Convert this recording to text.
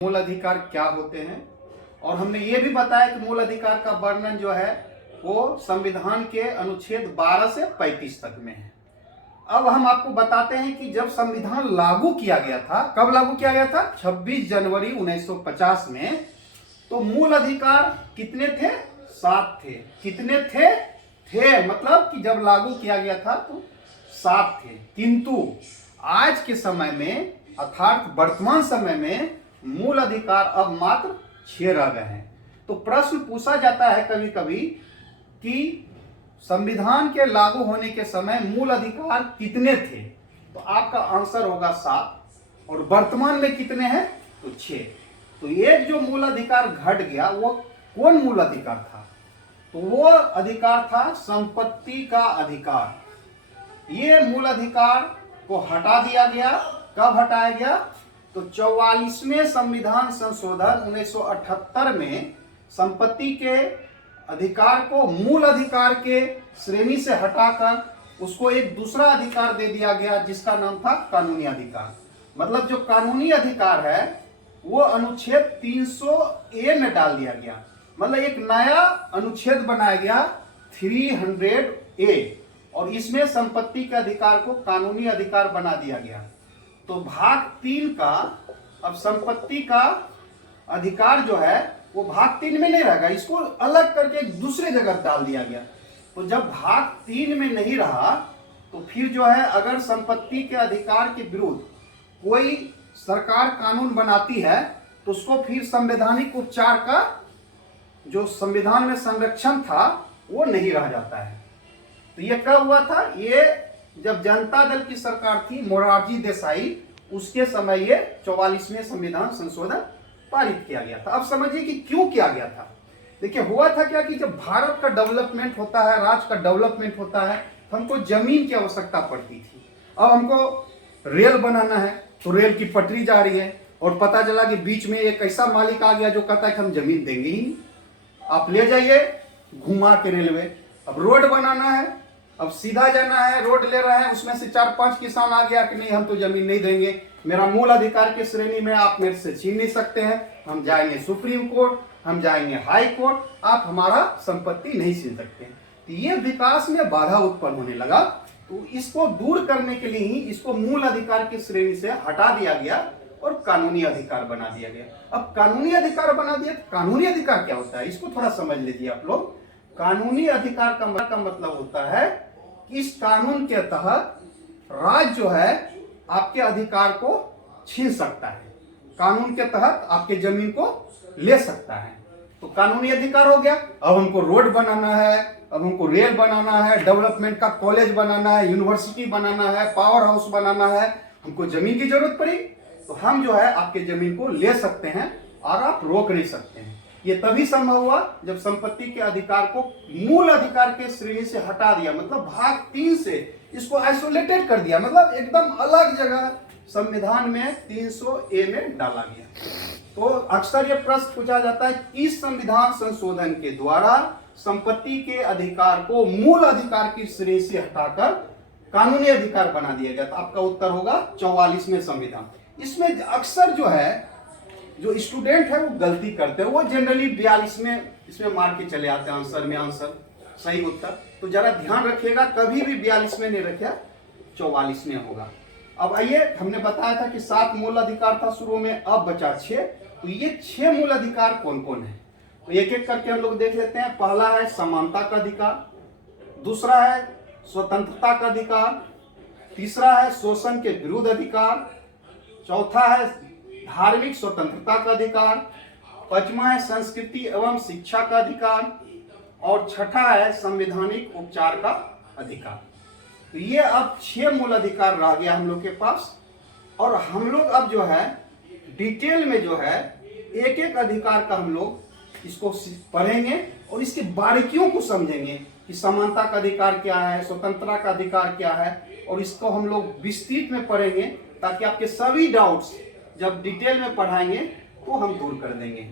मूल अधिकार क्या होते हैं, और हमने ये भी बताया कि मूल अधिकार का वर्णन जो है वो संविधान के अनुच्छेद 12 से 35 तक में है। अब हम आपको बताते हैं कि जब संविधान लागू किया गया था, कब लागू किया गया था? 26 जनवरी 1950 में। तो मूल अधिकार कितने थे? 7 थे। कितने थे? मतलब कि जब लागू किया गया था तो 7 थे, किंतु आज के समय में अर्थात वर्तमान समय में मूल अधिकार अब मात्र 6 रह गए हैं। तो प्रश्न पूछा जाता है कभी कभी कि संविधान के लागू होने के समय मूल अधिकार कितने थे, तो आपका आंसर होगा 7, और वर्तमान में कितने हैं? तो 6। तो एक जो मूल अधिकार घट गया वो कौन मूल अधिकार था? तो वो अधिकार था संपत्ति का अधिकार। ये मूल अधिकार को हटा दिया गया। कब हटाया गया? तो 44वें संविधान संशोधन 1978 में संपत्ति के अधिकार को मूल अधिकार के श्रेणी से हटाकर उसको एक दूसरा अधिकार दे दिया गया जिसका नाम था कानूनी अधिकार। मतलब जो कानूनी अधिकार है वो अनुच्छेद 300A में डाल दिया गया। मतलब एक नया अनुच्छेद बनाया गया 300A, और इसमें संपत्ति के अधिकार को कानूनी अधिकार बना दिया गया। तो भाग 3 का अब संपत्ति का अधिकार जो है वो भाग 3 में नहीं रहेगा, इसको अलग करके एक दूसरे जगह डाल दिया गया। तो जब भाग 3 में नहीं रहा तो फिर जो है अगर संपत्ति के अधिकार के विरुद्ध कोई सरकार कानून बनाती है तो उसको फिर संवैधानिक उपचार का जो संविधान में संरक्षण था वो नहीं रह जाता है। तो ये कब हुआ था? ये जब जनता दल की सरकार थी मोरारजी देसाई, उसके समय ये 44वें संविधान संशोधन पारित किया गया था। अब समझिए कि क्यों किया गया था। देखिए हुआ था क्या कि जब भारत का डेवलपमेंट होता है, राज्य का डेवलपमेंट होता है, तो हमको जमीन की आवश्यकता पड़ती थी। अब हमको रेल बनाना है तो रेल की पटरी जा रही है, और पता चला कि बीच में एक ऐसा मालिक आ गया जो कहता है कि हम जमीन देंगे ही नहीं, आप ले जाइए घुमा के रेलवे। अब रोड बनाना है, अब सीधा जाना है, रोड ले रहे हैं, उसमें से 4-5 किसान आ गया कि नहीं हम तो जमीन नहीं देंगे, मेरा मूल अधिकार की श्रेणी में आप मेरे से छीन नहीं सकते हैं, हम जाएंगे सुप्रीम कोर्ट, हम जाएंगे हाई कोर्ट, आप हमारा संपत्ति नहीं छीन सकते हैं। तो ये विकास में बाधा उत्पन्न होने लगा। तो इसको दूर करने के लिए ही इसको मूल अधिकार की श्रेणी से हटा दिया गया और कानूनी अधिकार बना दिया गया। अब कानूनी अधिकार बना दिया, कानूनी अधिकार क्या होता है इसको थोड़ा समझ लीजिए आप लोग। कानूनी अधिकार का मतलब होता है कि इस कानून के तहत राज्य जो है आपके अधिकार को छीन सकता है, कानून के तहत आपके जमीन को ले सकता है। तो कानूनी अधिकार हो गया। अब हमको रोड बनाना है, अब हमको रेल बनाना है, डेवलपमेंट का कॉलेज बनाना है, यूनिवर्सिटी बनाना है, पावर हाउस बनाना है, हमको जमीन की जरूरत पड़ी तो हम जो है आपके जमीन को ले सकते हैं और आप रोक नहीं सकते हैं। ये तभी संभव हुआ जब संपत्ति के अधिकार को मूल अधिकार के श्रेणी से हटा दिया, मतलब भाग 3 से इसको आइसोलेटेड कर दिया, मतलब एकदम अलग जगह संविधान में 300A में डाला गया। तो अक्सर ये प्रश्न पूछा जाता है इस संविधान संशोधन के द्वारा संपत्ति के अधिकार को मूल अधिकार की श्रेणी से हटाकर कानूनी अधिकार बना दिया गया। तो आपका उत्तर होगा 44वें संविधान। इसमें अक्सर जो है जो स्टूडेंट है वो गलती करते हैं, वो जनरली 42 में इसमें मार के चले आते हैं आंसर में, आंसर सही उत्तर। तो जरा ध्यान रखिएगा, कभी भी 42 में नहीं रखिए, 44 में होगा। अब आइए, हमने बताया था कि 7 मूल अधिकार था शुरू में, अब बचा 6। तो ये 6 मूल अधिकार कौन कौन है तो एक एक करके हम लोग देख लेते हैं। पहला है समानता का अधिकार, दूसरा है स्वतंत्रता का अधिकार, तीसरा है शोषण के विरुद्ध अधिकार, चौथा है धार्मिक स्वतंत्रता का अधिकार, पांचवा है संस्कृति एवं शिक्षा का अधिकार, और छठा है संवैधानिक उपचार का अधिकार। तो ये अब 6 मूल अधिकार रह गया हम लोग के पास, और हम लोग अब जो है डिटेल में जो है एक एक अधिकार का हम लोग इसको पढ़ेंगे और इसकी बारीकियों को समझेंगे कि समानता का अधिकार क्या है, स्वतंत्रता का अधिकार क्या है, और इसको हम लोग विस्तृत में पढ़ेंगे ताकि आपके सभी डाउट्स जब डिटेल में पढ़ाएंगे तो हम दूर कर देंगे।